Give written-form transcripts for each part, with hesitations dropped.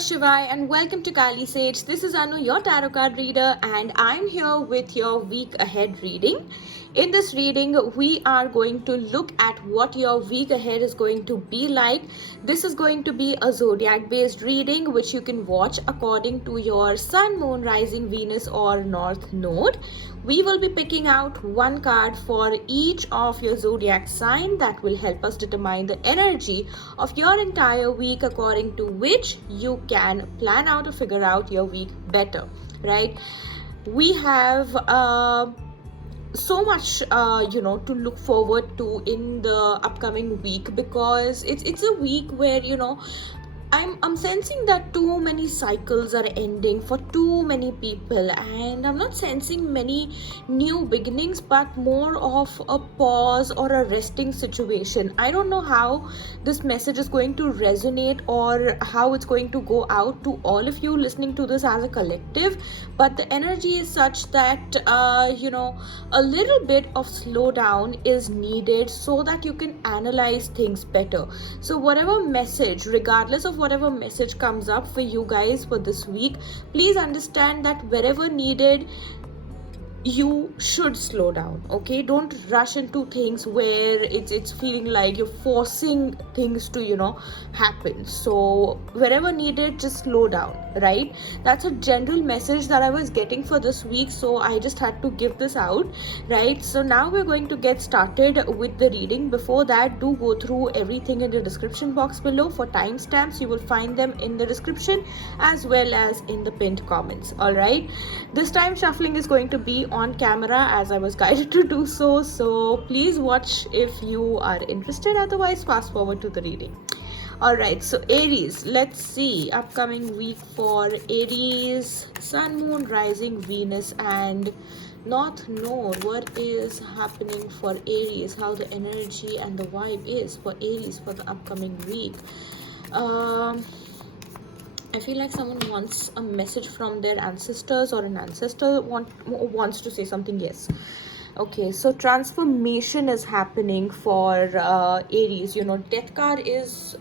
Shivai and welcome to Kali Sage. This is Anu, your tarot card reader, and I'm here with your week ahead reading. In this reading, we are going to look at what your week ahead is going to be like. This is going to be a zodiac based reading which you can watch according to your sun, moon, rising, Venus, or north node. We will be picking out one card for each of your zodiac sign that will help us determine the energy of your entire week, according to which you can plan out or figure out your week better, right? We have so much to look forward to in the upcoming week, because it's a week where I'm sensing that too many cycles are ending for too many people, and I'm not sensing many new beginnings but more of a pause or a resting situation. I don't know how this message is going to resonate or how it's going to go out to all of you listening to this as a collective, but the energy is such that a little bit of slowdown is needed so that you can analyze things better. So whatever message, regardless of whatever message comes up for you guys for this week, please understand that wherever needed, you should slow down. Okay, don't rush into things where it's feeling like you're forcing things to happen. So wherever needed, just slow down, right? That's a general message that I was getting for this week, so I just had to give this out, right? So now we're going to get started with the reading. Before that, do go through everything in the description box below. For timestamps, you will find them in the description as well as in the pinned comments. All right, this time shuffling is going to be on camera as I was guided to do so please watch if you are interested, otherwise fast forward to the reading. All right, so Aries, let's see upcoming week for Aries, sun, moon, rising, Venus, and north node. What is happening for Aries? How the energy and the vibe is for Aries for the upcoming week. I feel like someone wants a message from their ancestors, or an ancestor wants to say something. Yes. Okay, so transformation is happening for Aries. Death card is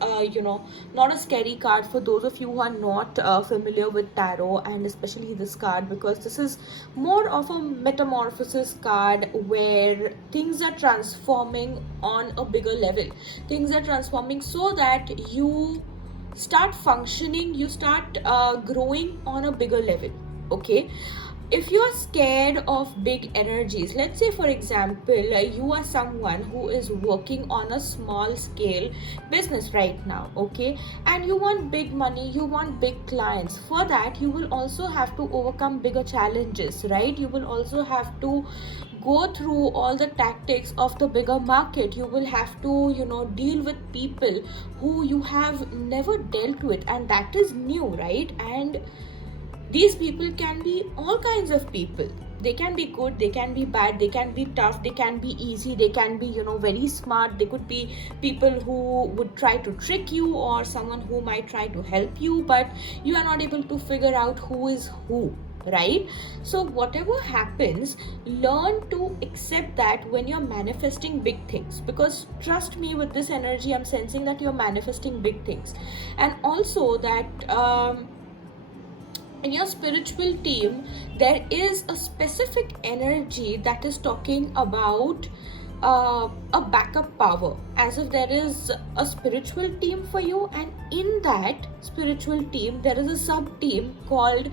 not a scary card for those of you who are not familiar with tarot, and especially this card, because this is more of a metamorphosis card where things are transforming on a bigger level. Things are transforming so that you start functioning, you start growing on a bigger level. Okay, if you are scared of big energies, let's say for example you are someone who is working on a small scale business right now, okay, and you want big money, you want big clients. For that, you will also have to overcome bigger challenges, right? You will also have to go through all the tactics of the bigger market. You will have to deal with people who you have never dealt with, and that is new, right? And these people can be all kinds of people. They can be good, they can be bad, they can be tough, they can be easy, they can be very smart. They could be people who would try to trick you, or someone who might try to help you, but you are not able to figure out who is who, right? So whatever happens, learn to accept that when you're manifesting big things, because trust me, with this energy I'm sensing that you're manifesting big things. And also that in your spiritual team there is a specific energy that is talking about a backup power, as if there is a spiritual team for you, and in that spiritual team there is a sub team called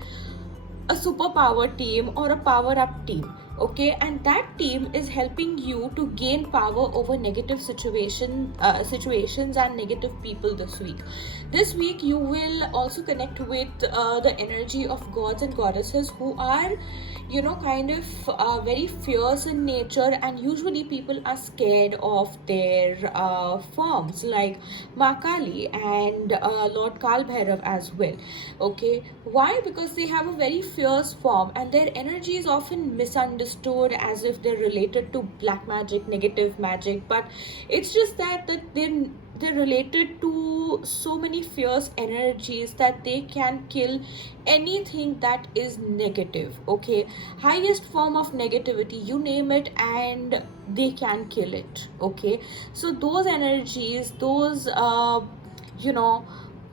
a superpower team or a power up team. Okay, and that team is helping you to gain power over negative situations and negative people this week. This week you will also connect with the energy of gods and goddesses who are kind of very fierce in nature, and usually people are scared of their forms, like Ma Kali and Lord Kal Bhairav as well. Okay, why? Because they have a very fierce form, and their energy is often misunderstood as if they're related to black magic, negative magic, but it's just that they're related to so many fierce energies that they can kill anything that is negative. Okay, highest form of negativity, you name it, and they can kill it. Okay, so those energies, those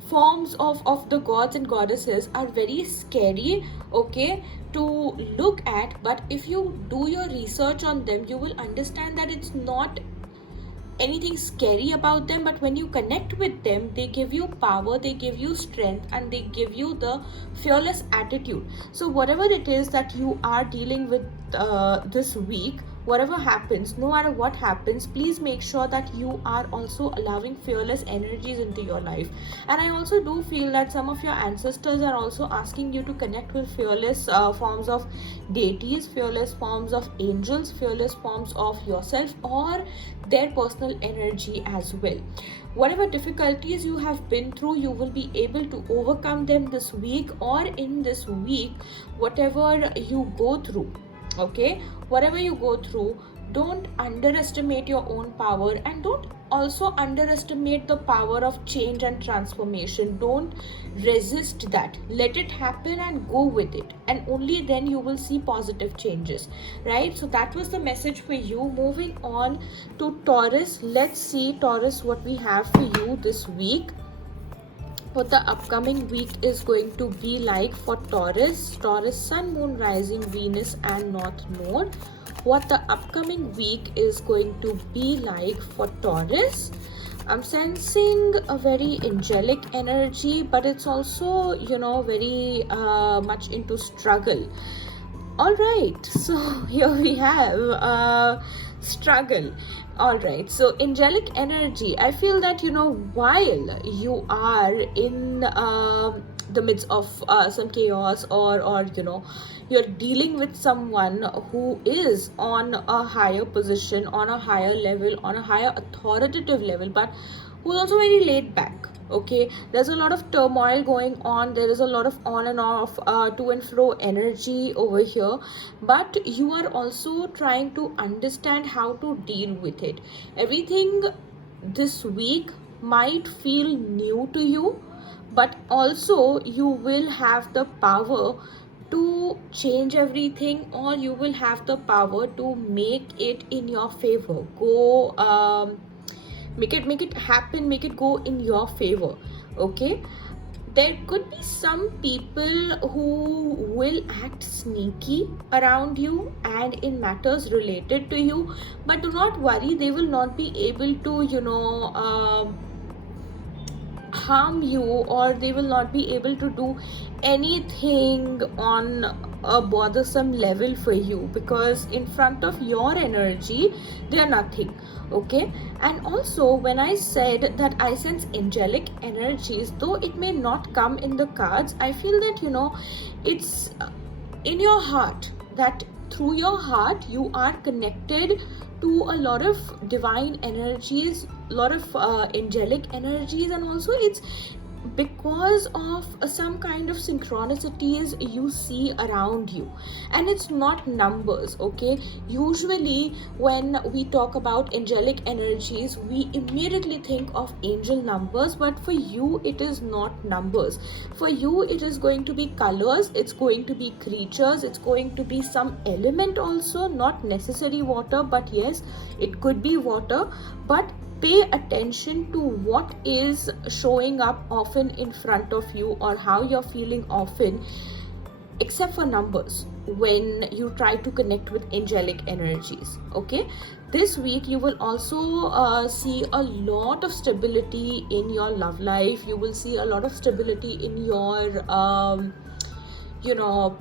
forms of the gods and goddesses are very scary, okay, to look at. But if you do your research on them, you will understand that it's not anything scary about them. But when you connect with them, they give you power, they give you strength, and they give you the fearless attitude. So whatever it is that you are dealing with this week, whatever happens, no matter what happens, please make sure that you are also allowing fearless energies into your life. And I also do feel that some of your ancestors are also asking you to connect with fearless forms of deities, fearless forms of angels, fearless forms of yourself or their personal energy as well. Whatever difficulties you have been through, you will be able to overcome them this week, or in this week, whatever you go through, okay, whatever you go through, don't underestimate your own power, and don't also underestimate the power of change and transformation. Don't resist that, let it happen and go with it, and only then you will see positive changes, right? So that was the message for you. Moving on to Taurus, let's see Taurus, what we have for you this week, what the upcoming week is going to be like for Taurus. Taurus, Sun, Moon, Rising, Venus and North Node. What the upcoming week is going to be like for Taurus. I'm sensing a very angelic energy, but it's also, you know, very much into struggle. All right, so here we have struggle. All right, so angelic energy, I feel that, you know, while you are in the midst of some chaos, or you know, you're dealing with someone who is on a higher position, on a higher level, on a higher authoritative level, but who's also very laid back, okay, there's a lot of turmoil going on, there is a lot of on and off, to and fro energy over here, but you are also trying to understand how to deal with it. Everything this week might feel new to you, but also you will have the power to change everything, or you will have the power to make it in your favor, go make it happen, make it go in your favor, okay. There could be some people who will act sneaky around you and in matters related to you, but do not worry, they will not be able to, you know, harm you, or they will not be able to do anything on a bothersome level for you, because in front of your energy they are nothing, okay. And also, when I said that I sense angelic energies, though it may not come in the cards, I feel that, you know, it's in your heart, that through your heart you are connected to a lot of divine energies, a lot of angelic energies, and also it's because of some kind of synchronicities you see around you, and it's not numbers, okay. Usually when we talk about angelic energies, we immediately think of angel numbers, but for you it is not numbers. For you it is going to be colors, it's going to be creatures, it's going to be some element also, not necessarily water, but yes, it could be water. But pay attention to what is showing up often in front of you, or how you're feeling often, except for numbers, when you try to connect with angelic energies, okay. This week you will also see a lot of stability in your love life, you will see a lot of stability in your you know,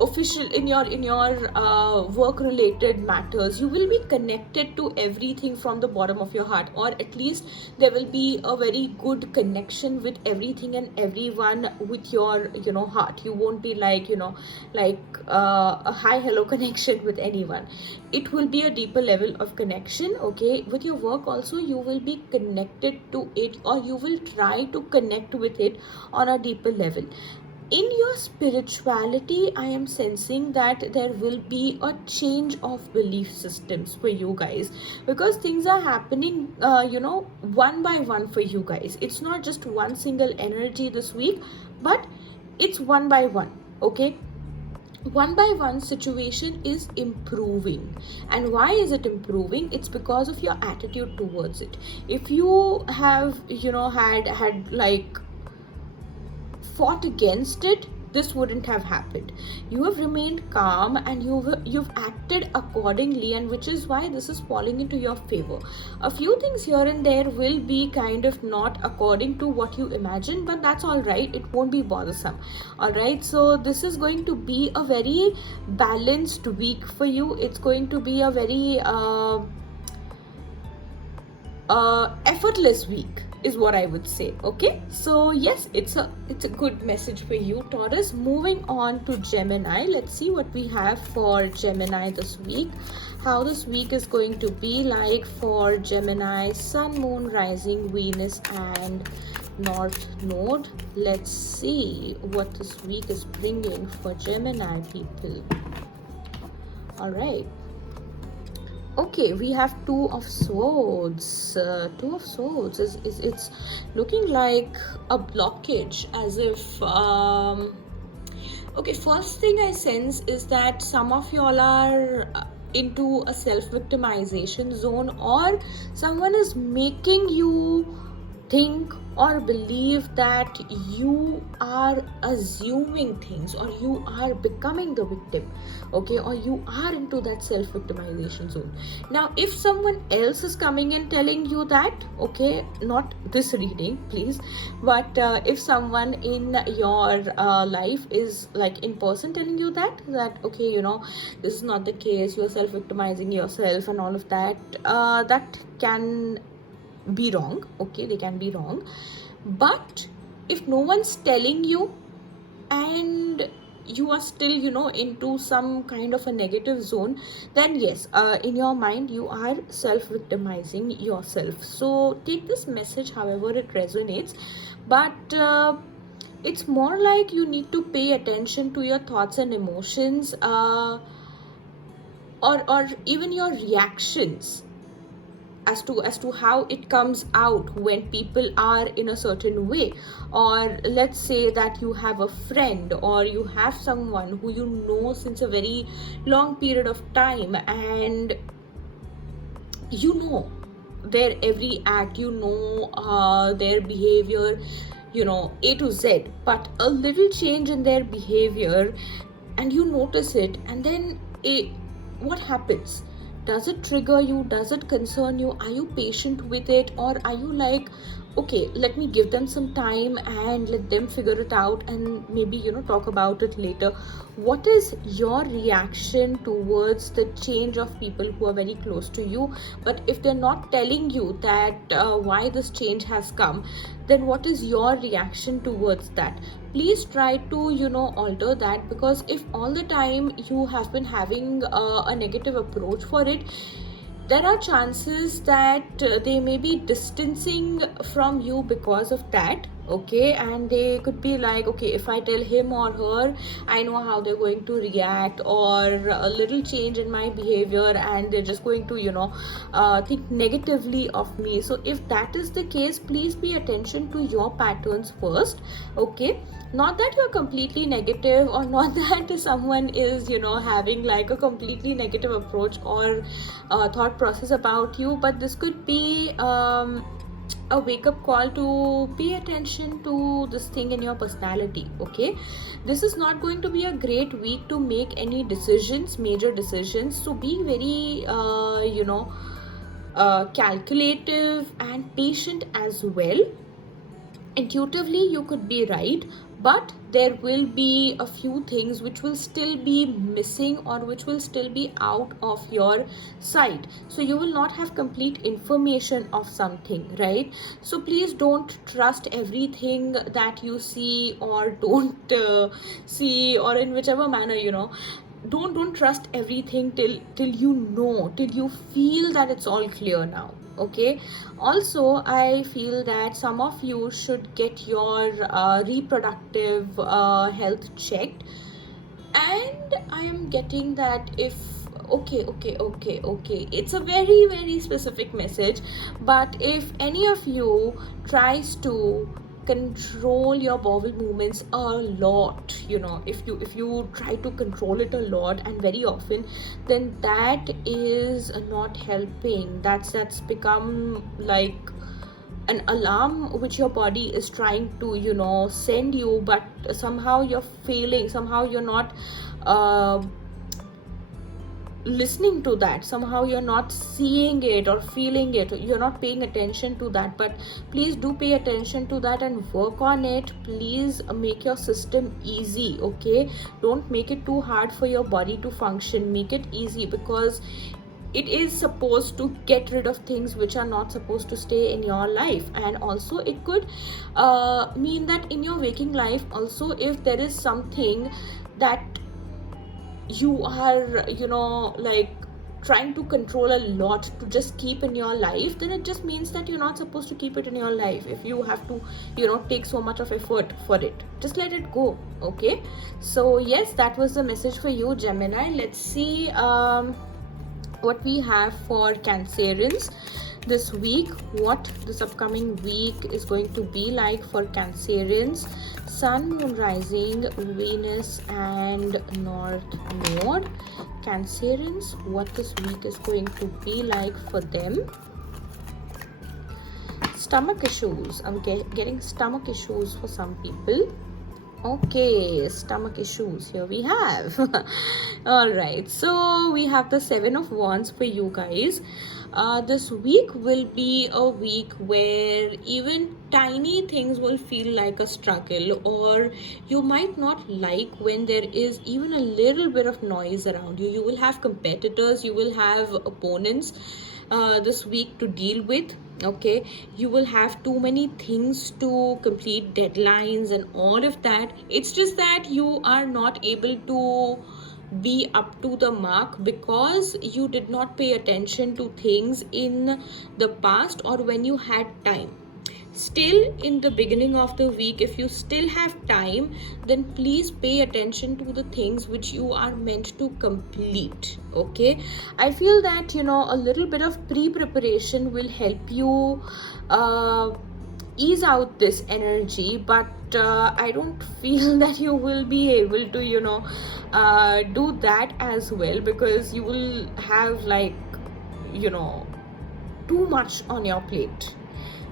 official, in your work related matters. You will be connected to everything from the bottom of your heart, or at least there will be a very good connection with everything and everyone with your, you know, heart. You won't be like, you know, like a hi hello connection with anyone. It will be a deeper level of connection, okay. With your work also, you will be connected to it, or you will try to connect with it on a deeper level. In your spirituality, I am sensing that there will be a change of belief systems for you guys, because things are happening you know, one by one for you guys. It's not just one single energy this week, but it's one by one, okay. one by one situation is improving. And why is it improving? It's because of your attitude towards it. If you have, had like fought against it, this wouldn't have happened. You have remained calm and you've acted accordingly, and which is why this is falling into your favor. A few things here and there will be kind of not according to what you imagine, but that's all right. It won't be bothersome. All right, so this is going to be a very balanced week for you. It's going to be a very effortless week is what I would say. Okay, so yes, it's a good message for you, Taurus. Moving on to Gemini, let's see what we have for Gemini this week, how this week is going to be like for Gemini, Sun, Moon, Rising, Venus and North Node. Let's see what this week is bringing for Gemini people. All right. Okay, we have Two of Swords. Two of Swords is it's looking like a blockage, as if okay, first thing I sense is that some of y'all are into a self-victimization zone, or someone is making you think or believe that you are assuming things, or you are becoming the victim, okay, or you are into that self-victimization zone. Now if someone else is coming and telling you that, okay, not this reading please, but if someone in your life is like in person telling you that okay, this is not the case, you're self-victimizing yourself and all of that, that can be wrong. Okay, they can be wrong. But if no one's telling you and you are still into some kind of a negative zone, then yes, in your mind you are self-victimizing yourself. So take this message however it resonates, but it's more like you need to pay attention to your thoughts and emotions, or even your reactions as to how it comes out when people are in a certain way. Or let's say that you have a friend, or you have someone who you know since a very long period of time, and you know their every act, their behavior, A to Z, but a little change in their behavior and you notice it, and then what happens? Does it trigger you? Does it concern you? Are you patient with it? Or are you like, okay, let me give them some time and let them figure it out and maybe, talk about it later? What is your reaction towards the change of people who are very close to you? But if they're not telling you that why this change has come, then what is your reaction towards that? Please try to alter that, because if all the time you have been having a negative approach for it, there are chances that they may be distancing from you because of that. Okay, and they could be like, okay, if I tell him or her, I know how they're going to react, or a little change in my behavior and they're just going to think negatively of me. So if that is the case, please pay attention to your patterns first. Okay, not that you're completely negative, or not that someone is having like a completely negative approach or thought process about you, but this could be a wake-up call to pay attention to this thing in your personality. Okay, this is not going to be a great week to make any decisions, major decisions, so be very calculative and patient as well. Intuitively you could be right, but there will be a few things which will still be missing, or which will still be out of your sight, so you will not have complete information of something, right? So please don't trust everything that you see, or don't see, or in whichever manner, don't trust everything till you feel that it's all clear now. Okay, also I feel that some of you should get your reproductive health checked, and I am getting that if okay, it's a very specific message, but if any of you tries to control your bowel movements a lot, you know, if you try to control it a lot and very often, then that is not helping. That's become like an alarm which your body is trying to, you know, send you, but somehow you're failing, somehow you're not listening to that, somehow you're not seeing it or feeling it, you're not paying attention to that. But please do pay attention to that and work on it. Please make your system easy, okay? Don't make it too hard for your body to function. Make it easy, because it is supposed to get rid of things which are not supposed to stay in your life. And also it could mean that in your waking life also, if there is something that you are, you know, like trying to control a lot to just keep in your life, then it just means that you're not supposed to keep it in your life. If you have to, you know, take so much of effort for it, just let it go, okay? So yes, that was the message for you, Gemini. Let's see what we have for Cancerians this week, what this upcoming week is going to be like for Cancerians. Sun, Moon, Rising, Venus and North Node. Cancerians, what this week is going to be like for them. Stomach issues. I'm getting stomach issues for some people. Okay, stomach issues, here we have. All right, so we have the Seven of Wands for you guys. This week will be a week where even tiny things will feel like a struggle, or you might not like when there is even a little bit of noise around you. You will have competitors, you will have opponents this week to deal with, okay? You will have too many things to complete, deadlines and all of that. It's just that you are not able to be up to the mark because you did not pay attention to things in the past or when you had time. Still, in the beginning of the week, if you still have time, then please pay attention to the things which you are meant to complete, okay? I feel that, you know, a little bit of pre-preparation will help you ease out this energy, but I don't feel that you will be able to, you know, do that as well, because you will have, like, you know, too much on your plate,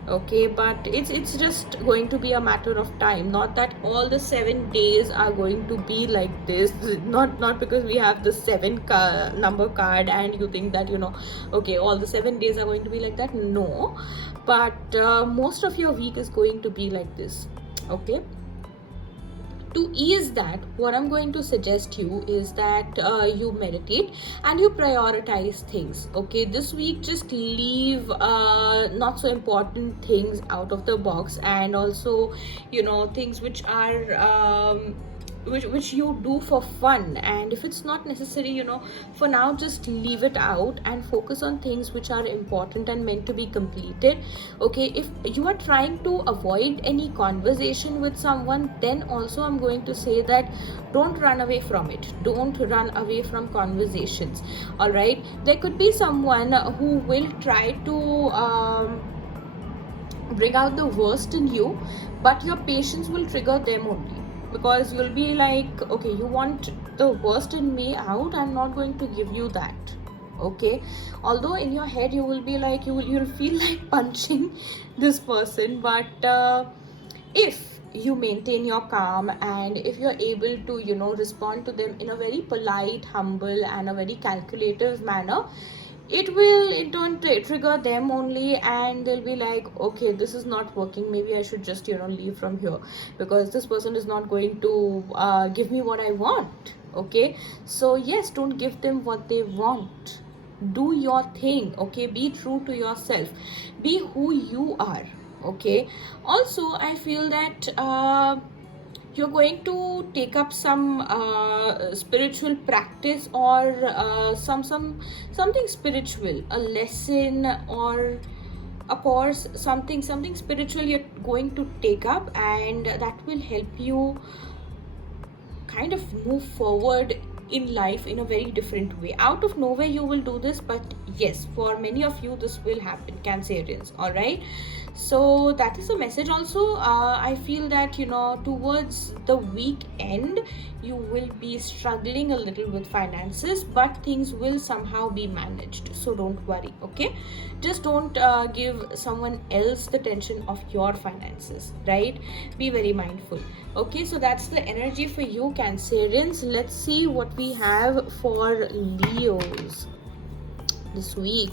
okay? But it's just going to be a matter of time. Not that all the 7 days are going to be like this, not because we have the 7 number card and you think that, you know, okay, all the 7 days are going to be like that. No, but most of your week is going to be like this, okay? To ease that, what I'm going to suggest you is that you meditate and you prioritize things, okay? This week, just leave not so important things out of the box, and also, you know, things which are which you do for fun, and if it's not necessary, you know, for now just leave it out and focus on things which are important and meant to be completed, okay? If you are trying to avoid any conversation with someone, then also I'm going to say that don't run away from it, don't run away from conversations, all right? There could be someone who will try to bring out the worst in you, but your patience will trigger them only, because you'll be like, okay, you want the worst in me out, I'm not going to give you that, okay? Although in your head you will be like, you'll feel like punching this person, but if you maintain your calm and if you're able to, you know, respond to them in a very polite, humble and a very calculative manner, it will in turn trigger them only, and they'll be like, okay, this is not working, maybe I should just, you know, leave from here, because this person is not going to give me what I want, okay? So yes, don't give them what they want, do your thing, okay? Be true to yourself, be who you are, okay? Also, I feel that you're going to take up some spiritual practice, or something spiritual, a lesson or a course, something spiritual you're going to take up, and that will help you kind of move forward in life in a very different way. Out of nowhere you will do this, but yes, for many of you this will happen, Cancerians, all right? So that is a message. Also I feel that, you know, towards the weekend you will be struggling a little with finances, but things will somehow be managed, so don't worry. Okay, just don't give someone else the tension of your finances, right? Be very mindful. Okay, so that's the energy for you, Cancerians. Let's see what we have for Leos this week.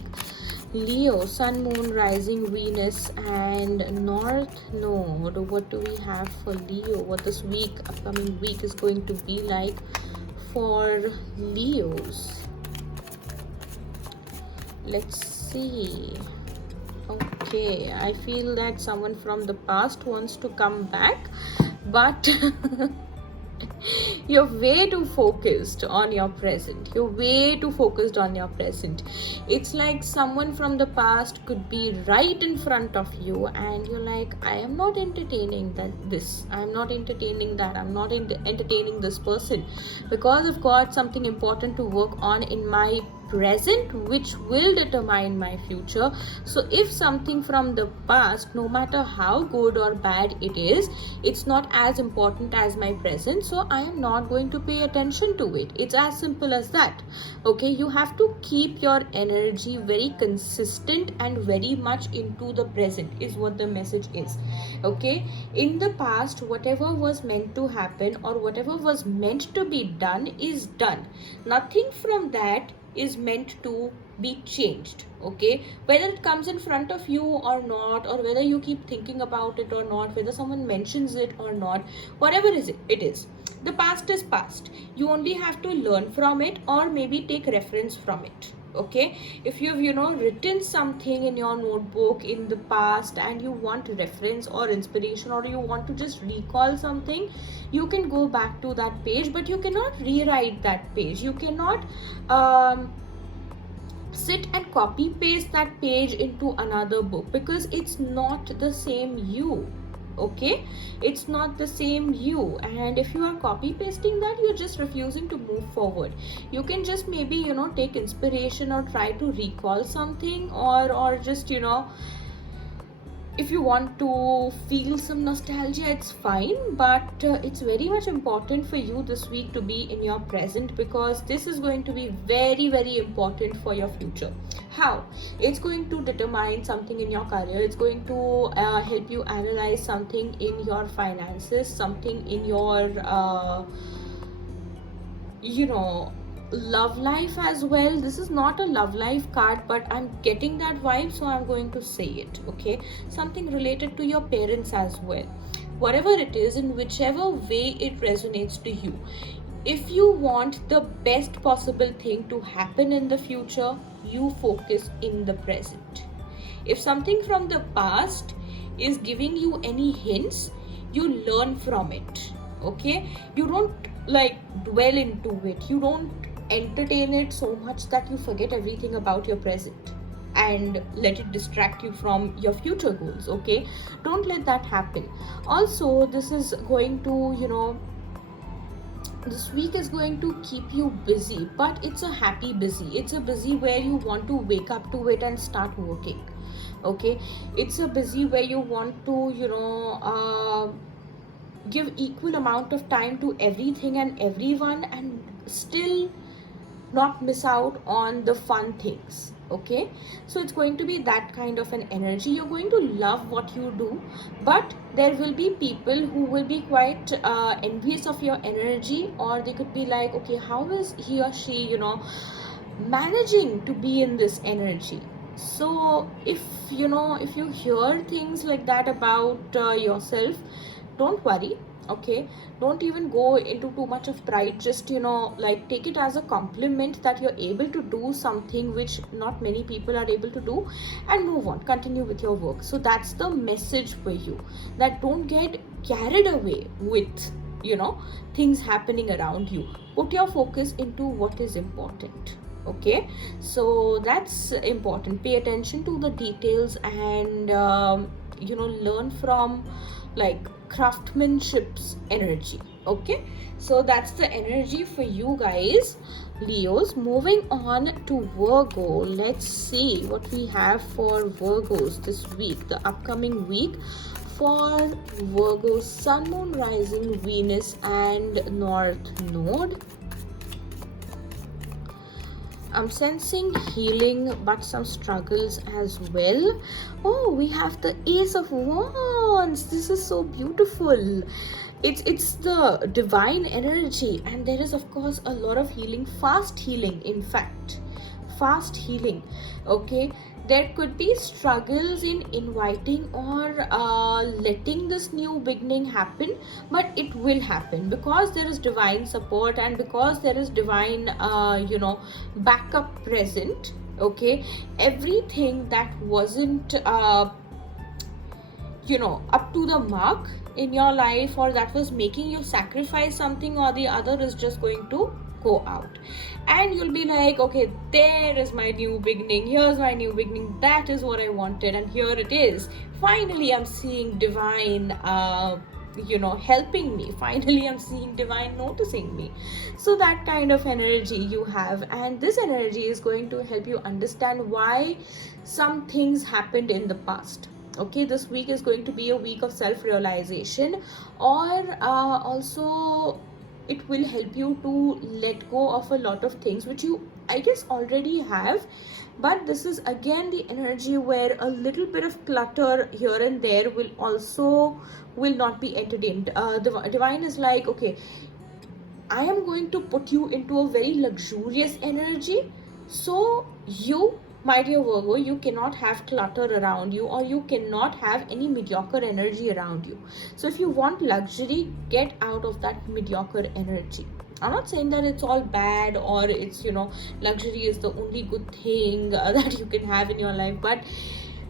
Leo, Sun, Moon, Rising, Venus, and North Node. What do we have for Leo? What this week, upcoming week, is going to be like for Leos? Let's see. Okay, I feel that someone from the past wants to come back, but you're way too focused on your present. You're way too focused on your present. It's like someone from the past could be right in front of you and you're like, I am not entertaining this, I'm not entertaining that, I'm not entertaining this person, because I've got something important to work on in my present which will determine my future. So if something from the past, no matter how good or bad it is, it's not as important as my present, so I am not going to pay attention to it. It's as simple as that. Okay, you have to keep your energy very consistent and very much into the present, is what the message is. Okay, in the past, whatever was meant to happen or whatever was meant to be done is done. Nothing from that is meant to be changed. Okay, whether it comes in front of you or not, or whether you keep thinking about it or not, whether someone mentions it or not, whatever it is, the past is past. You only have to learn from it or maybe take reference from it. Okay, if you've, you know, written something in your notebook in the past and you want reference or inspiration, or you want to just recall something, you can go back to that page, but you cannot rewrite that page. You cannot sit and copy paste that page into another book, because it's not the same you. Okay, it's not the same you, and if you are copy pasting that, you're just refusing to move forward. You can just maybe, you know, take inspiration or try to recall something, or just, you know, if you want to feel some nostalgia, it's fine, but it's very much important for you this week to be in your present, because this is going to be very, very important for your future. How? It's going to determine something in your career. It's going to help you analyze something in your finances, something in your you know, love life as well. This is not a love life card, but I'm getting that vibe, so I'm going to say it. Okay, something related to your parents as well. Whatever it is, in whichever way it resonates to you, if you want the best possible thing to happen in the future, you focus in the present. If something from the past is giving you any hints, you learn from it. Okay, you don't like dwell into it, you don't entertain it so much that you forget everything about your present and let it distract you from your future goals. Okay, don't let that happen. Also, this is going to, you know, this week is going to keep you busy, but it's a happy busy. It's a busy where you want to wake up to it and start working. Okay, it's a busy where you want to, you know, give equal amount of time to everything and everyone, and still not miss out on the fun things. Okay, so it's going to be that kind of an energy. You're going to love what you do, but there will be people who will be quite envious of your energy, or they could be like, okay, how is he or she, you know, managing to be in this energy? So if, you know, if you hear things like that about yourself, don't worry. Okay, don't even go into too much of pride. Just, you know, like, take it as a compliment that you're able to do something which not many people are able to do, and move on, continue with your work. So that's the message for you, that don't get carried away with, you know, things happening around you. Put your focus into what is important. Okay, so that's important. Pay attention to the details, and you know, learn from like craftsmanship's energy. Okay, so that's the energy for you guys, Leos. Moving on to Virgo, let's see what we have for Virgos this week, the upcoming week for Virgo, Sun, Moon, Rising, Venus and North Node. I'm sensing healing but some struggles as well. Oh, we have the Ace of Wands. This is so beautiful. It's the divine energy, and there is of course a lot of healing, fast healing, in fact, fast healing. Okay, there could be struggles in inviting or letting this new beginning happen, but it will happen because there is divine support and because there is divine backup present. Okay, everything that wasn't up to the mark in your life, or that was making you sacrifice something or the other, is just going to go out, and you'll be like, okay, there is my new beginning, here's my new beginning, that is what I wanted, and here it is. Finally I'm seeing divine helping me. Finally I'm seeing divine noticing me. So that kind of energy you have, and this energy is going to help you understand why some things happened in the past. Okay, this week is going to be a week of self-realization, or also it will help you to let go of a lot of things which you, I guess, already have. But this is again the energy where a little bit of clutter here and there will not be entertained. The divine is like, okay, I am going to put you into a very luxurious energy. So you, my dear Virgo, you cannot have clutter around you, or you cannot have any mediocre energy around you. So if you want luxury, get out of that mediocre energy. I'm not saying that it's all bad, or it's, luxury is the only good thing that you can have in your life. But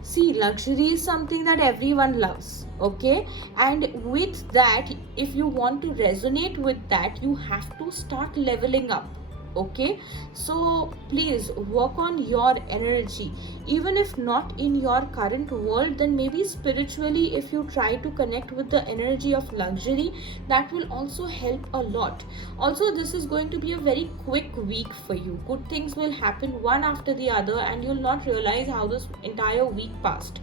see, luxury is something that everyone loves. Okay, and with that, if you want to resonate with that, you have to start leveling up. Okay, so please work on your energy, even if not in your current world, then maybe spiritually, if you try to connect with the energy of luxury, that will also help a lot. Also, this is going to be a very quick week for you. Good things will happen one after the other, and you'll not realize how this entire week passed.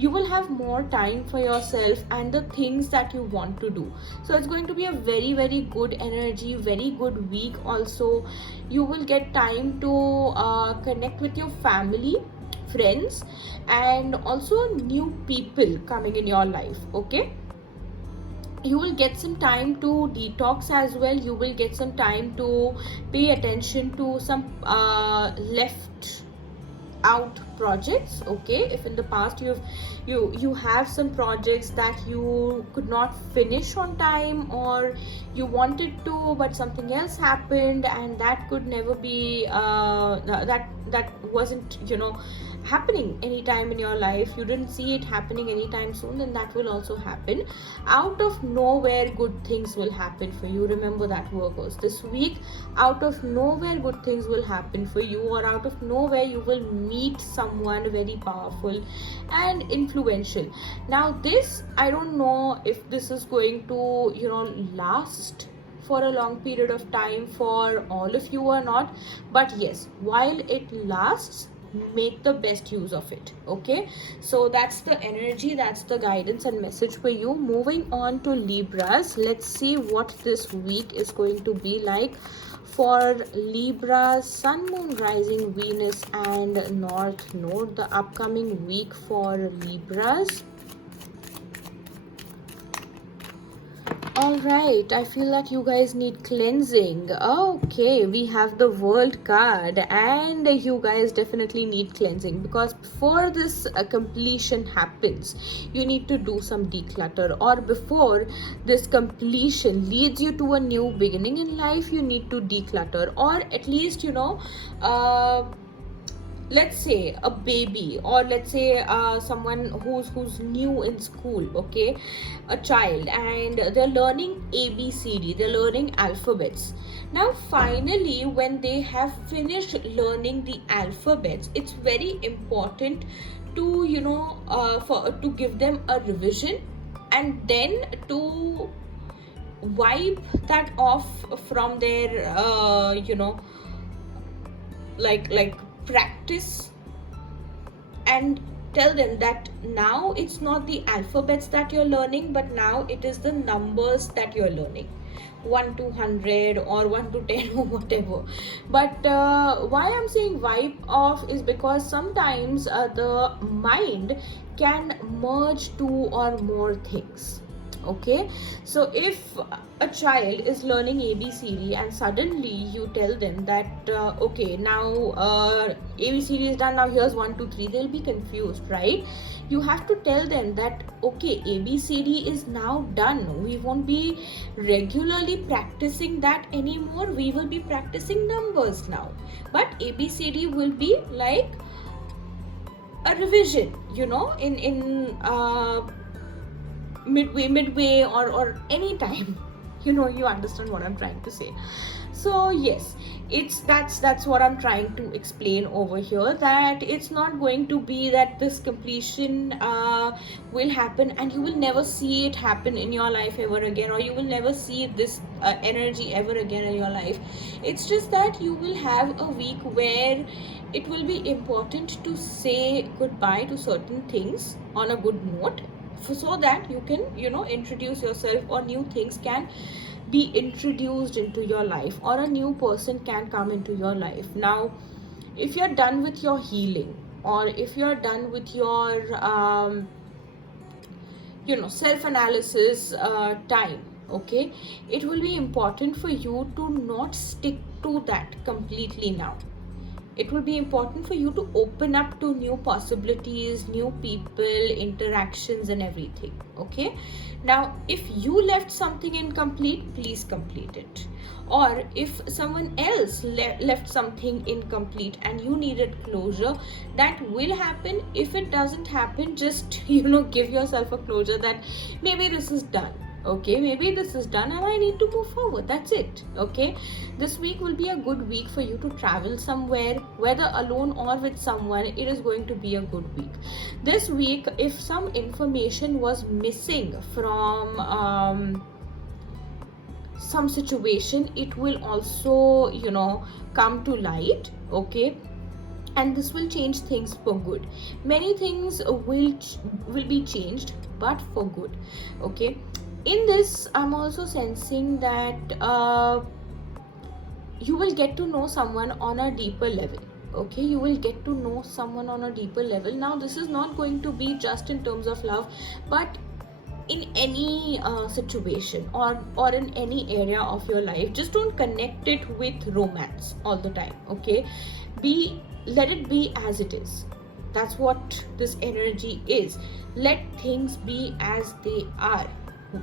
You will have more time for yourself and the things that you want to do. So it's going to be a very, very good energy, very good week. Also, you will get time to connect with your family, friends, and also new people coming in your life. Okay, you will get some time to detox as well. You will get some time to pay attention to some left out projects. Okay, if in the past you have some projects that you could not finish on time, or you wanted to but something else happened, and that could never be that wasn't happening anytime in your life, you didn't see it happening anytime soon, then that will also happen. Out of nowhere, good things will happen for you. Remember that, Virgos. This week, out of nowhere, good things will happen for you, or out of nowhere, you will meet someone very powerful and influential. Now, this, I don't know if this is going to, last for a long period of time for all of you or not, but yes, while it lasts, make the best use of it. Okay, so that's the energy, that's the guidance and message for you. Moving on to Libras, let's see what this week is going to be like for Libra, Sun, Moon, Rising, Venus and North Node, the upcoming week for Libras. All right, I feel that you guys need cleansing. Okay, we have the World card, and you guys definitely need cleansing, because before this completion happens, you need to do some declutter, or before this completion leads you to a new beginning in life, you need to declutter, or at least let's say a baby, or let's say someone who's new in school, okay, a child, and they're learning ABCD, they're learning alphabets. Now finally, when they have finished learning the alphabets, it's very important to to give them a revision, and then to wipe that off from their like practice, and tell them that now it's not the alphabets that you're learning, but now it is the numbers that you're learning, 1 to 100 or 1 to 10 or whatever. But why I'm saying wipe off is because sometimes the mind can merge two or more things. Okay, so if a child is learning ABCD and suddenly you tell them that okay, now ABCD is done, now here's 1 2 3, they'll be confused, right? You have to tell them that okay, ABCD is now done, we won't be regularly practicing that anymore, we will be practicing numbers now, but ABCD will be like a revision, in midway or any time. You understand what I'm trying to say. So yes, that's what I'm trying to explain over here, that it's not going to be that this completion will happen and you will never see it happen in your life ever again, or you will never see this energy ever again in your life. It's just that you will have a week where it will be important to say goodbye to certain things on a good note, so that you can introduce yourself, or new things can be introduced into your life, or a new person can come into your life. Now if you're done with your healing, or if you're done with your self-analysis time, okay, it will be important for you to not stick to that completely now. It will be important for you to open up to new possibilities, new people, interactions and everything. Okay. Now, if you left something incomplete, please complete it. Or if someone else left something incomplete and you needed closure, that will happen. If it doesn't happen, just, give yourself a closure that maybe this is done. Okay, maybe this is done and I need to move forward. That's it. Okay, this week will be a good week for you to travel somewhere, whether alone or with someone. It is going to be a good week. This week, if some information was missing from some situation, it will also come to light. Okay, and this will change things for good. Many things will be changed, but for good. Okay, in this I'm also sensing that you will get to know someone on a deeper level. Okay, you will get to know someone on a deeper level. Now this is not going to be just in terms of love, but in any situation or in any area of your life. Just don't connect it with romance all the time. Okay, let it be as it is. That's what this energy is. Let things be as they are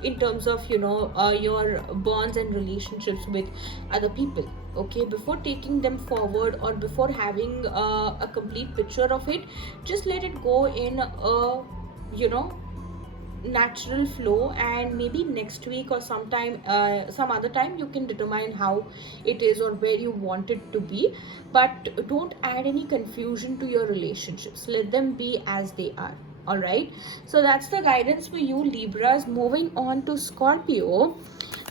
in terms of your bonds and relationships with other people. Okay, before taking them forward or before having a complete picture of it, just let it go in a natural flow, and maybe next week or sometime some other time you can determine how it is or where you want it to be. But don't add any confusion to your relationships. Let them be as they are. All right, so that's the guidance for you, Libras. Moving on to Scorpio,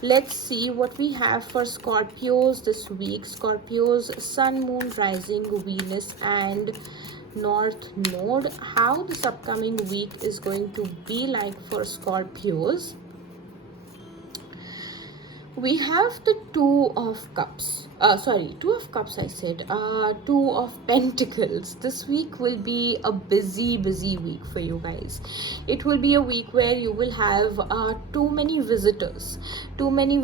let's see what we have for Scorpios this week. Scorpios, Sun, Moon, Rising, Venus and North Node. How this upcoming week is going to be like for Scorpios. We have the Two of Cups. Two of Cups I said. Two of Pentacles. This week will be a busy week for you guys. It will be a week where you will have too many visitors, too many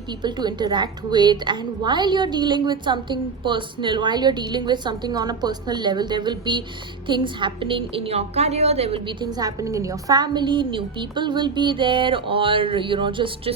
people to interact with. And while you're dealing with something personal, while you're dealing with something on a personal level, there will be things happening in your career, there will be things happening in your family, new people will be there, or just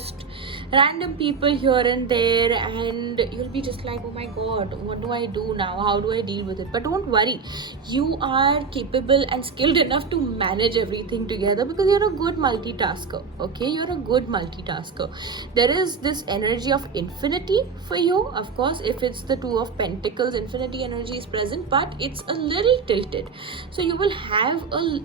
random people here and there, and you'll be just like, oh my god, what do I do now, how do I deal with it? But don't worry, you are capable and skilled enough to manage everything together, because you're a good multitasker. Okay, you're a good multitasker. There is this energy of infinity for you. Of course, if it's the Two of Pentacles, infinity energy is present, but it's a little tilted, so you will have a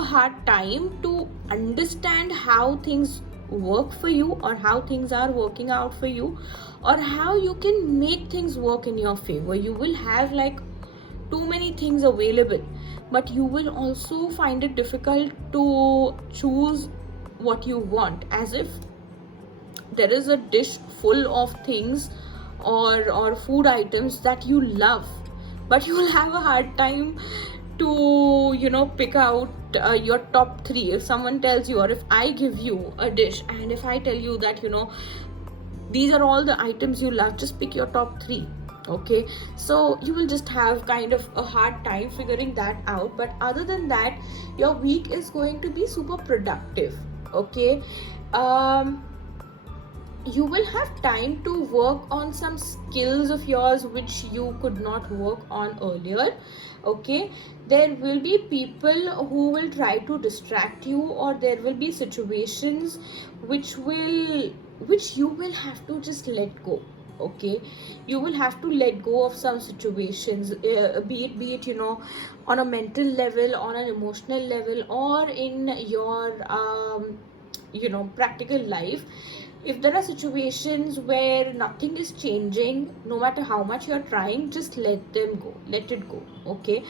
hard time to understand how things work for you, or how things are working out for you, or how you can make things work in your favor. You will have like too many things available, but you will also find it difficult to choose what you want, as if there is a dish full of things or food items that you love, but you will have a hard time to pick out your top 3. If someone tells you, or if I give you a dish and if I tell you that these are all the items you love, just pick your top 3. Okay, so you will just have kind of a hard time figuring that out. But other than that, your week is going to be super productive. Okay, you will have time to work on some skills of yours which you could not work on earlier. Okay, there will be people who will try to distract you, or there will be situations which you will have to just let go. Okay, you will have to let go of some situations, be it on a mental level, on an emotional level, or in your practical life. If there are situations where nothing is changing, no matter how much you're trying, just let it go. Okay,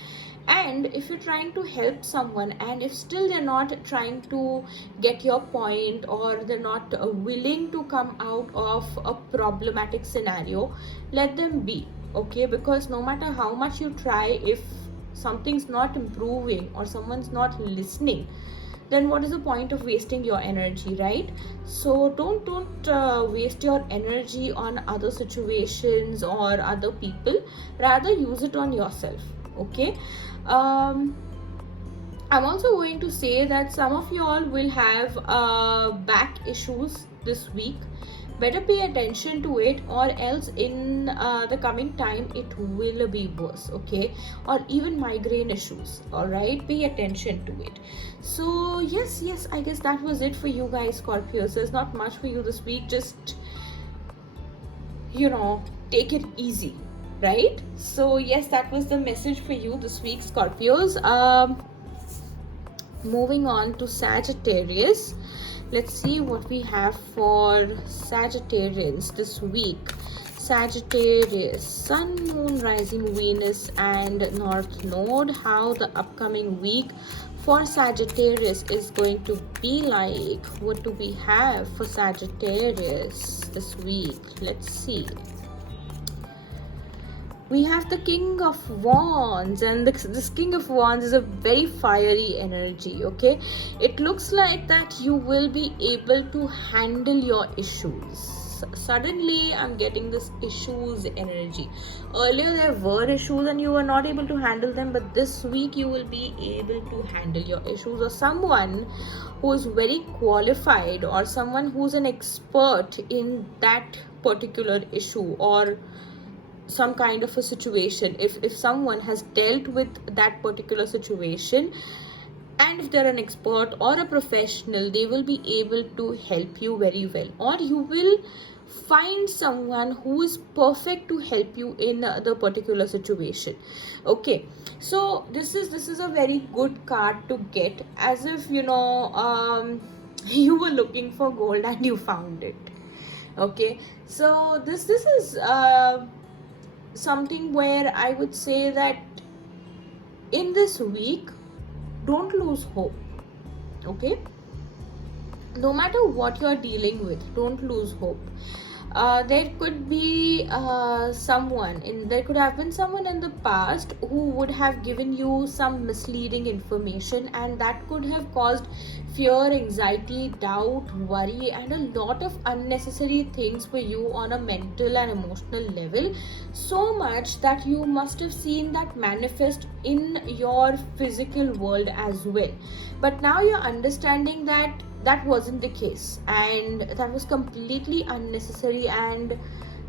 and if you're trying to help someone and if still they're not trying to get your point, or they're not willing to come out of a problematic scenario, let them be. Okay, because no matter how much you try, if something's not improving or someone's not listening, then what is the point of wasting your energy, right? So don't waste your energy on other situations or other people. Rather use it on yourself. Okay, I'm also going to say that some of you all will have back issues this week. Better pay attention to it, or else in the coming time it will be worse. Okay, or even migraine issues. All right, pay attention to it. So yes, I guess that was it for you guys, Scorpios. There's not much for you this week. Just take it easy, right? So yes, that was the message for you this week, Scorpios. Moving on to Sagittarius. Let's see what we have for Sagittarians this week. Sagittarius, Sun, Moon, Rising, Venus and North Node. How the upcoming week for Sagittarius is going to be like. What do we have for Sagittarius this week? Let's see. We have the King of Wands, and this King of Wands is a very fiery energy. Okay, it looks like that you will be able to handle your issues. Suddenly I'm getting this issues energy. Earlier there were issues and you were not able to handle them, but this week you will be able to handle your issues, or someone who is very qualified, or someone who's an expert in that particular issue or some kind of a situation. If someone has dealt with that particular situation, and if they're an expert or a professional, they will be able to help you very well, or you will find someone who is perfect to help you in the particular situation. Okay, so this is a very good card to get, as if you were looking for gold and you found it. Okay, so this is something where I would say that in this week, don't lose hope. Okay, no matter what you're dealing with, don't lose hope. There could be there could have been someone in the past who would have given you some misleading information, and that could have caused fear, anxiety, doubt, worry, and a lot of unnecessary things for you on a mental and emotional level. So much that you must have seen that manifest in your physical world as well. But now you're understanding that that wasn't the case, and that was completely unnecessary, and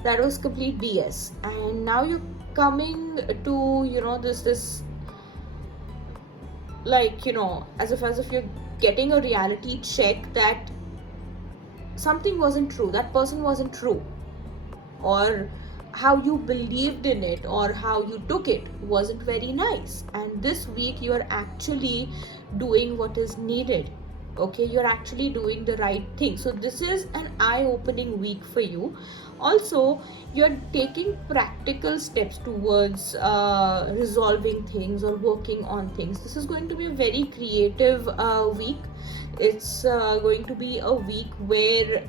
that was complete BS. And now you're coming to this like as if you're getting a reality check that something wasn't true, that person wasn't true, or how you believed in it or how you took it wasn't very nice. And this week you are actually doing what is needed. Okay, you're actually doing the right thing. So this is an eye-opening week for you. Also, you're taking practical steps towards resolving things or working on things. This is going to be a very creative week. It's going to be a week where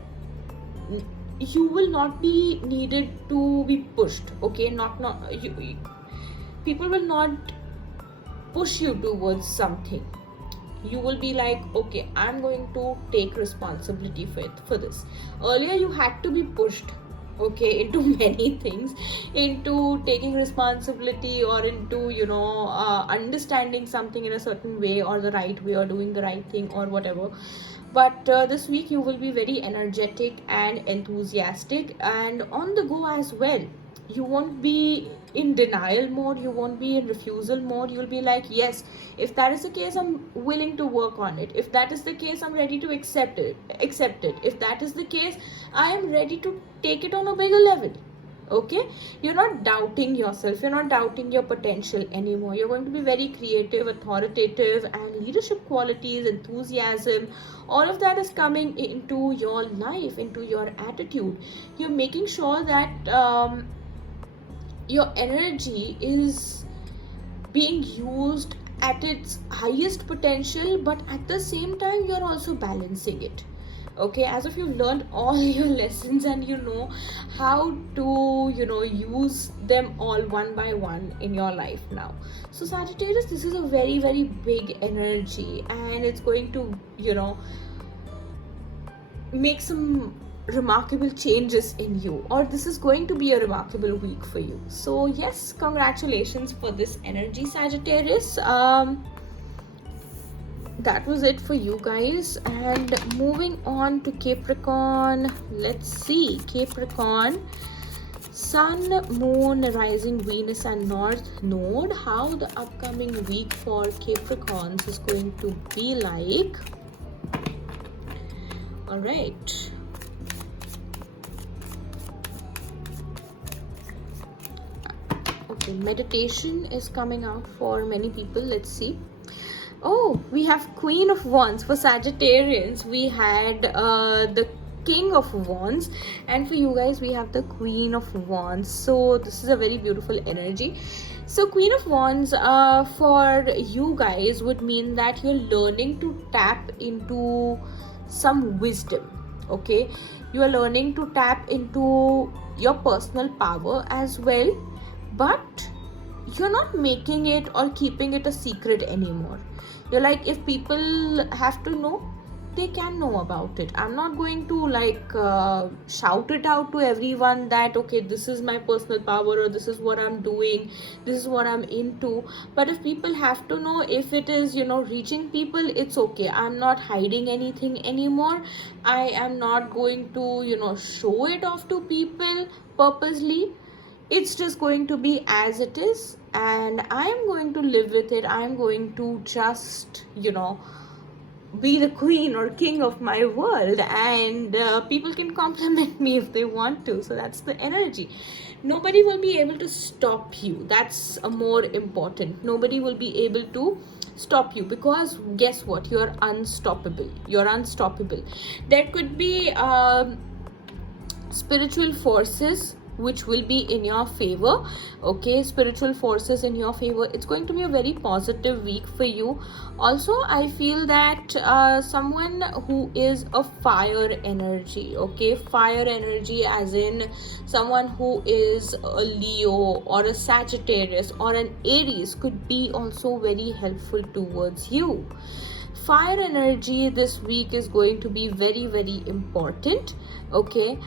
you will not be needed to be pushed. Okay, people will not push you towards something. You will be like, okay, I'm going to take responsibility for this. Earlier you had to be pushed, okay, into many things, into taking responsibility or into understanding something in a certain way or the right way or doing the right thing or whatever. But this week you will be very energetic and enthusiastic and on the go as well. You won't be in denial mode, you won't be in refusal mode. You'll be like, yes, if that is the case, I'm willing to work on it. If that is the case, I'm ready to accept it. If that is the case, I am ready to take it on a bigger level. Okay, you're not doubting yourself, you're not doubting your potential anymore. You're going to be very creative, authoritative, and leadership qualities, enthusiasm, all of that is coming into your life, into your attitude. You're making sure that your energy is being used at its highest potential, but at the same time you're also balancing it. Okay, as if you've learned all your lessons and you know how to use them all one by one in your life now. So Sagittarius, this is a very, very big energy and it's going to make some remarkable changes in you, or this is going to be a remarkable week for you. So yes, congratulations for this energy, Sagittarius. That was it for you guys. And moving on to Capricorn, let's see. Capricorn, Sun, Moon, Rising, Venus and North Node, how the upcoming week for Capricorns is going to be like. All right, okay, meditation is coming out for many people. Let's see. Oh, we have Queen of Wands. For Sagittarians, we had the King of Wands, and for you guys, we have the Queen of Wands. So this is a very beautiful energy. So Queen of Wands for you guys would mean that you're learning to tap into some wisdom. Okay, you are learning to tap into your personal power as well, but you're not making it or keeping it a secret anymore. You're like, if people have to know, they can know about it. I'm not going to shout it out to everyone that okay, this is my personal power, or this is what I'm doing, this is what I'm into. But if people have to know, if it is reaching people, it's okay. I'm not hiding anything anymore. I am not going to show it off to people purposely. It's just going to be as it is, and I am going to live with it. I am going to just be the queen or king of my world, and people can compliment me if they want to. So that's the energy. Nobody will be able to stop you. That's more important. Nobody will be able to stop you, because guess what, you're unstoppable. There could be spiritual forces which will be in your favor. Okay, spiritual forces in your favor. It's going to be a very positive week for you. Also, I feel that someone who is a fire energy, okay, fire energy as in someone who is a Leo or a Sagittarius or an Aries, could be also very helpful towards you. Fire energy this week is going to be very, very important. Okay,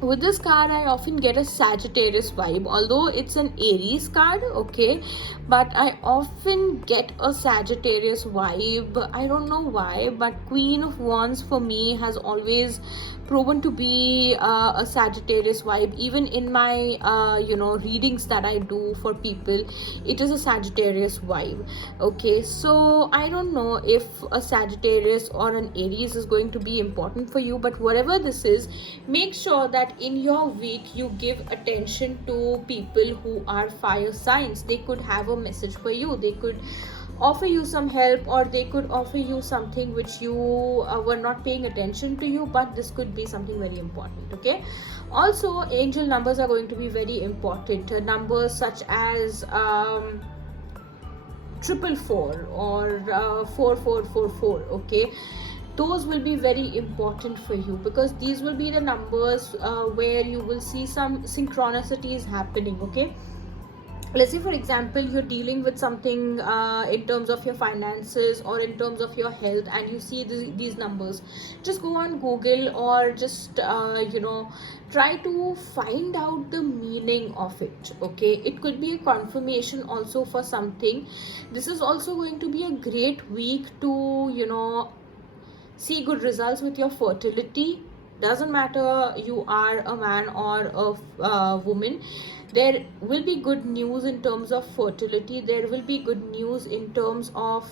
with this card, I often get a Sagittarius vibe, although it's an Aries card, okay, but I often get a Sagittarius vibe. I don't know why, but Queen of Wands for me has always proven to be a Sagittarius vibe. Even in my readings that I do for people, it is a Sagittarius vibe. Okay, so I don't know if a Sagittarius or an Aries is going to be important for you, but whatever this is, make sure that in your week you give attention to people who are fire signs. They could have a message for you. They could offer you some help, or they could offer you something which you were not paying attention to you, but this could be something very important. Okay, also angel numbers are going to be very important. Numbers such as 444 or 4444. Okay, those will be very important for you, because these will be the numbers where you will see some synchronicities happening. Okay, let's say for example you're dealing with something in terms of your finances or in terms of your health, and you see these numbers. Just go on Google, or just try to find out the meaning of it. Okay, it could be a confirmation also for something. This is also going to be a great week to see good results with your fertility. Doesn't matter you are a man or a woman, there will be good news in terms of fertility. There will be good news in terms of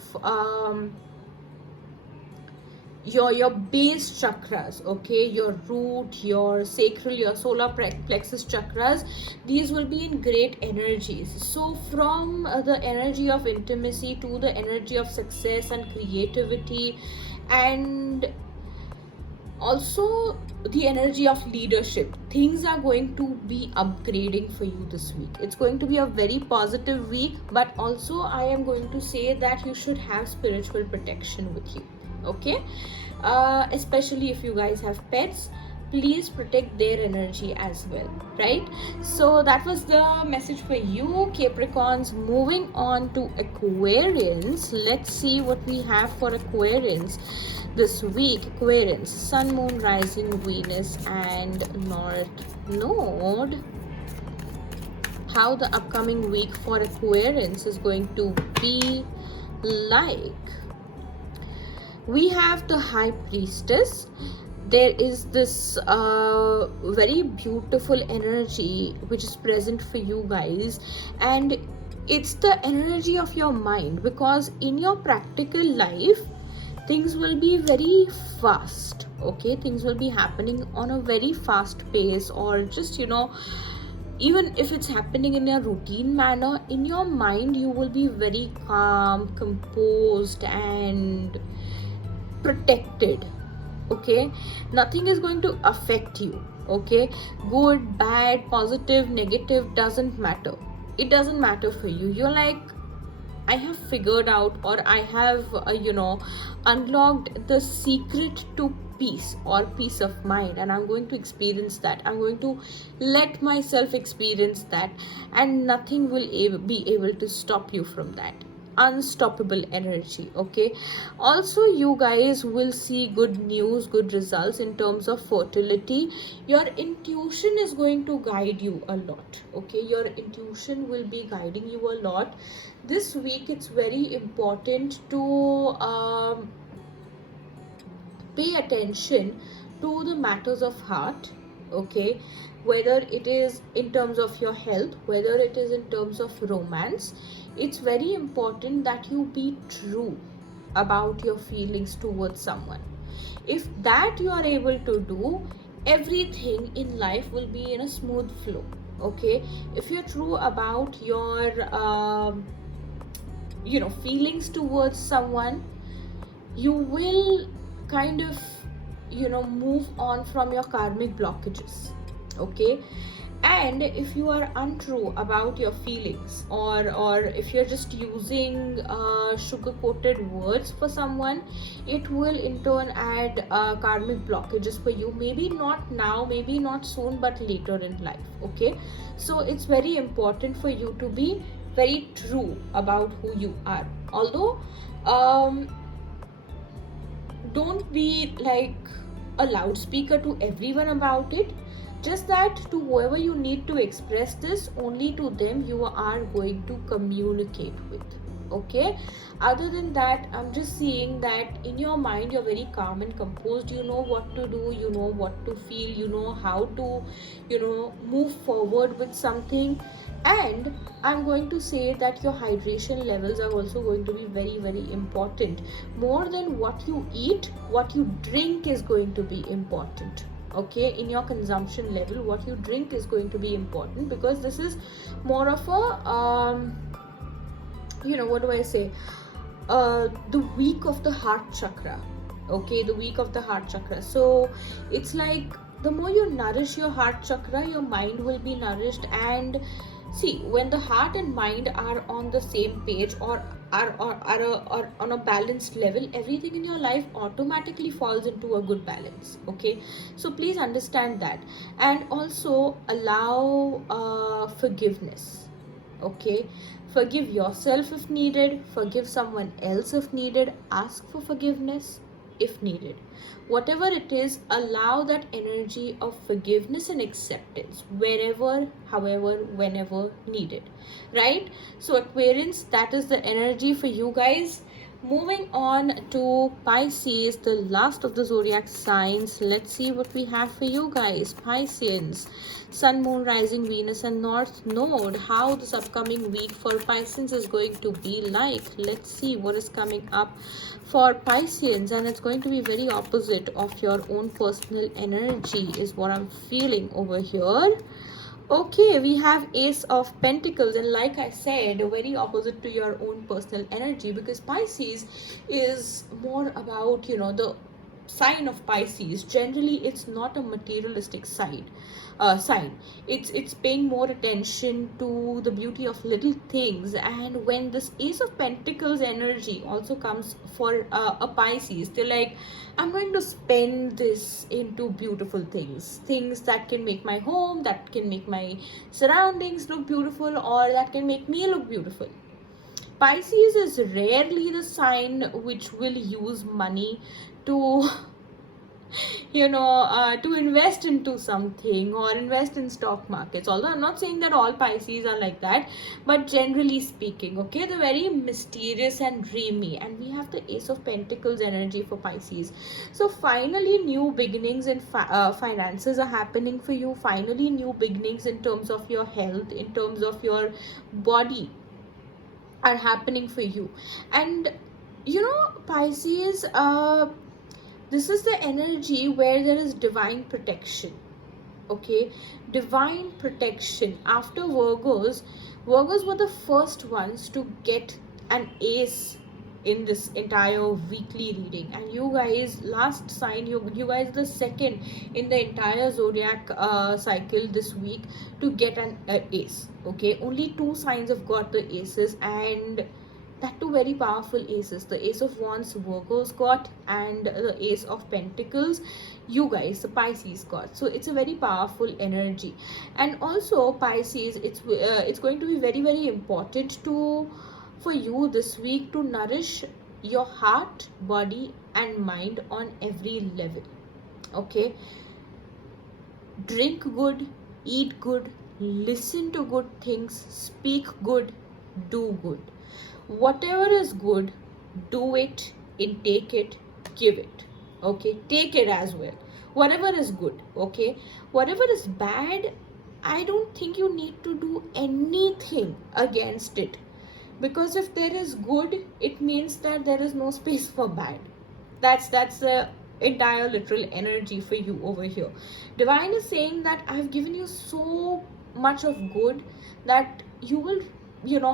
your base chakras. Okay, your root, your sacral, your solar plexus chakras, these will be in great energies. So from the energy of intimacy to the energy of success and creativity, and also the energy of leadership, things are going to be upgrading for you this week. It's going to be a very positive week, but also I am going to say that you should have spiritual protection with you. Okay, especially if you guys have pets, please protect their energy as well, right? So that was the message for you, Capricorns. Moving on to Aquarians, let's see what we have for Aquarians this week. Aquarians, Sun, Moon, Rising, Venus and North Node. How the upcoming week for Aquarians is going to be like. We have the High Priestess. There is this very beautiful energy which is present for you guys, and it's the energy of your mind, because in your practical life things will be very fast. Okay, things will be happening on a very fast pace, or just even if it's happening in a routine manner, in your mind you will be very calm, composed and protected. Okay, nothing is going to affect you. Okay, good, bad, positive, negative, doesn't matter. It doesn't matter for you. You're like, I have figured out, or I have unlocked the secret to peace or peace of mind, and I'm going to experience that. I'm going to let myself experience that, and nothing will be able to stop you from that. Unstoppable energy. Okay, also you guys will see good news, good results in terms of fertility. Your intuition is going to guide you a lot. Okay, your intuition will be guiding you a lot this week. It's very important to pay attention to the matters of heart. Okay, whether it is in terms of your health, whether it is in terms of romance, it's very important that you be true about your feelings towards someone. If that you are able to do, everything in life will be in a smooth flow. Okay, if you're true about your feelings towards someone, you will kind of move on from your karmic blockages. Okay, and if you are untrue about your feelings, or if you're just using sugar coated words for someone, it will in turn add karmic blockages for you. Maybe not now, maybe not soon, but later in life. Okay, so it's very important for you to be very true about who you are. Although don't be like a loudspeaker to everyone about it. Just that to whoever you need to express this, only to them you are going to communicate with. Okay, other than that, I'm just seeing that in your mind you're very calm and composed. You know what to do, you know what to feel, you know how to move forward with something. And I'm going to say that your hydration levels are also going to be very, very important. More than what you eat, what you drink is going to be important. Okay, in your consumption level, what you drink is going to be important, because this is more of a what do I say, the week of the heart chakra. Okay, the week of the heart chakra. So it's like the more you nourish your heart chakra, your mind will be nourished. And see, when the heart and mind are on the same page, or on a balanced level, everything in your life automatically falls into a good balance. Okay, so please understand that. And also allow forgiveness. Okay, forgive yourself if needed, forgive someone else if needed, ask for forgiveness if needed. Whatever it is, allow that energy of forgiveness and acceptance wherever, however, whenever needed. Right? So, Aquarians, that is the energy for you guys. Moving on to Pisces, the last of the zodiac signs. Let's see what we have for you guys. Pisceans, Sun, Moon, Rising, Venus, and North Node. How this upcoming week for Pisceans is going to be like. Let's see what is coming up for Pisceans, and it's going to be very opposite of your own personal energy, is what I'm feeling over here. Okay, we have Ace of Pentacles, and like I said, very opposite to your own personal energy, because Pisces is more about, the sign of Pisces. Generally, it's not a materialistic sign. It's paying more attention to the beauty of little things. And when this Ace of Pentacles energy also comes for a Pisces, they're like, I'm going to spend this into beautiful things that can make my home, that can make my surroundings look beautiful, or that can make me look beautiful. Pisces is rarely the sign which will use money to to invest into something or invest in stock markets. Although I'm not saying that all Pisces are like that, but generally speaking, okay, they're very mysterious and dreamy. And we have the Ace of Pentacles energy for Pisces. So finally, new beginnings in finances are happening for you. Finally, new beginnings in terms of your health, in terms of your body, are happening for you. And Pisces, this is the energy where there is divine protection. Okay, divine protection. After Virgos were the first ones to get an ace in this entire weekly reading, and you guys, last sign, you guys the second in the entire zodiac cycle this week to get an ace. Okay, only two signs have got the aces, and that two very powerful aces. The Ace of Wands Virgos got, and the Ace of Pentacles you guys, the Pisces, got. So it's a very powerful energy. And also Pisces, it's going to be very, very important for you this week to nourish your heart, body, and mind on every level. Okay, drink good, eat good, listen to good things, speak good, do good. Whatever is good, do it, intake it, give it. Okay, take it as well. Whatever is good, okay. Whatever is bad, I don't think you need to do anything against it, because if there is good, it means that there is no space for bad. That's the entire literal energy for you over here. Divine is saying that I've given you so much of good that you will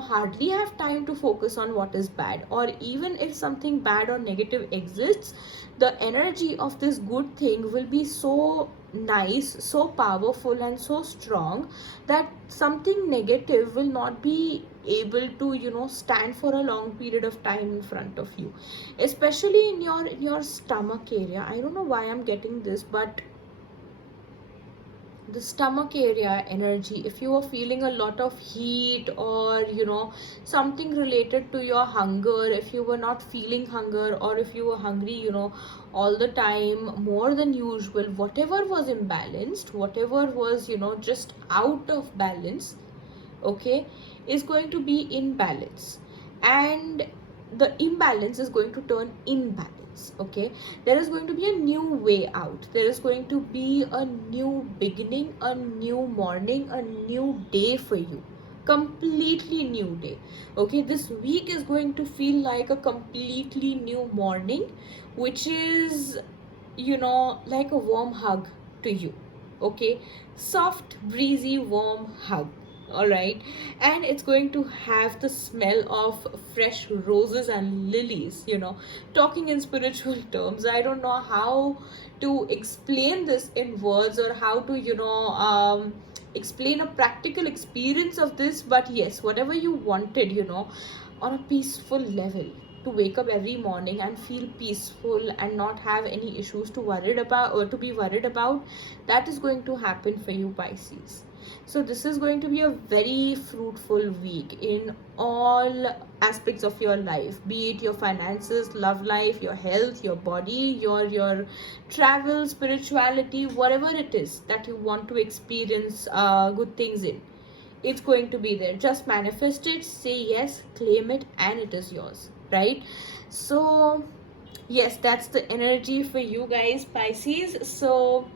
hardly have time to focus on what is bad. Or even if something bad or negative exists, the energy of this good thing will be so nice, so powerful, and so strong that something negative will not be able to stand for a long period of time in front of you, especially in your stomach area. I don't know why I'm getting this, but the stomach area energy, if you are feeling a lot of heat, or something related to your hunger, if you were not feeling hunger, or if you were hungry all the time, more than usual, whatever was imbalanced, whatever was just out of balance, okay, is going to be in balance. And the imbalance is going to turn in balance. Okay, there is going to be a new way out. There is going to be a new beginning, a new morning, a new day for you. Completely new day. Okay, this week is going to feel like a completely new morning, which is like a warm hug to you. Okay, soft, breezy, warm hug. all right, and it's going to have the smell of fresh roses and lilies, you know, talking in spiritual terms. I don't know how to explain this in words, or how to, you know, explain a practical experience of this, but yes, whatever you wanted, you know, on a peaceful level, to wake up every morning and feel peaceful and not have any issues to worried about, or to be worried about, that is going to happen for you, Pisces. So this is going to be a very fruitful week in all aspects of your life, be it your finances, love life, your health, your body, your travel, spirituality, whatever it is that you want to experience good things in. It's going to be there. Just manifest it, say yes, claim it, and it is yours, right? So yes, that's the energy for you guys, Pisces. So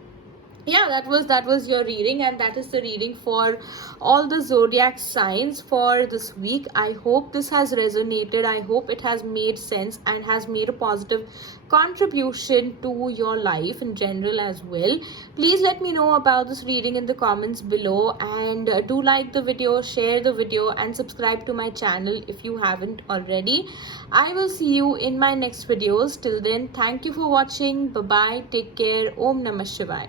yeah, that was your reading, and that is the reading for all the zodiac signs for this week. I hope this has resonated. I hope it has made sense and has made a positive contribution to your life in general as well. Please let me know about this reading in the comments below, and do like the video, share the video, and subscribe to my channel if you haven't already. I will see you in my next videos. Till then, thank you for watching. Bye bye, take care. Om Namah Shivaya.